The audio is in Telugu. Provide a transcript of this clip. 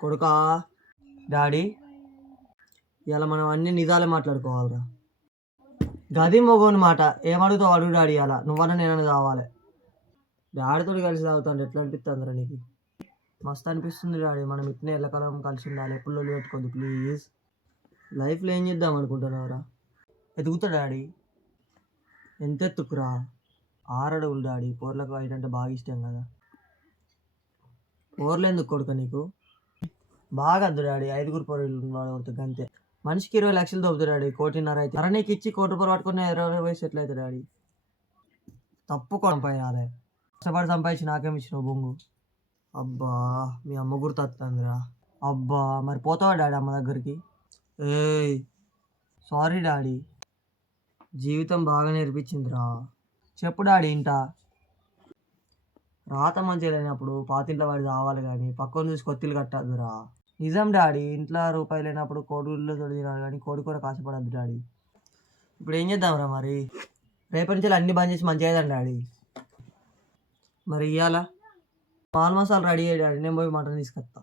కొడుకా డాడీ, ఇలా మనం అన్ని నిజాలే మాట్లాడుకోవాలిరా. గది మొగోని మాట ఏమడుగుతావు అడుగు డాడీ, అలా నువ్వన్నా నేనన్నా కావాలి. డాడీతో కలిసి తాగుతాంటే ఎట్లా అనిపిస్తుందిరా నీకు? మస్తు అనిపిస్తుంది డాడీ, మనం ఇట్నే ఎల్లకాలం కలిసి ఉండాలి, ఎప్పుడు లొల్లి పెట్టుకోద్దు ప్లీజ్. లైఫ్లో ఏం చేద్దాం అనుకుంటున్నావురా? ఎదుగుతా డాడీ. ఎంత ఎత్తుకురా? 6 అడుగులు డాడీ, పోర్లకు హైట్ అంటే బాగా ఇష్టం కదా. పోర్లు ఎందుకు కొడుక నీకు? బాగా వద్దు డాడీ, 5 పొరలు వాడవుతుంది అంతే. మనిషికి 20 లక్షలు దొబ్బుతుంది డాడీ, 1.5 కోటి అయితే నీకు ఇచ్చి 1 కోటి రూపాయలు పట్టుకుని 20 వయసు ఎట్లయితే డాడీ? తప్పు కొనపోయినాలే, కష్టపడి సంపాదించి నాకేమి ఇచ్చినావు బొంగు. అబ్బా మీ అమ్మ గుర్తొస్తుందిరా. అబ్బా మరి పోతావా డాడీ అమ్మ దగ్గరికి? ఏయ్ సారీ డాడీ, జీవితం బాగా నేర్పించిందిరా. చెప్పు డాడీ ఇంటా. రాత మంచిగా లేనప్పుడు పాతింట్లో వాడి రావాలి కానీ పక్కన చూసి కొత్తిలు కట్టద్దురా. నిజం డాడీ, ఇంట్లో రూపాయలు లేనప్పుడు కోడిలో తొడిగినాడు కానీ కోడి కూర కాశపడద్దు డాడీ. ఇప్పుడు ఏం చేద్దాంరా మరి? రేపటి నుంచి అన్ని బంద్ చేసి మంచిగా అయ్యాను డాడీ. మరి ఇవ్వాలా పాల్ మసాలా రెడీ అయ్యాడు డాడీ, నేను పోయి మటన్ తీసుకొస్తా.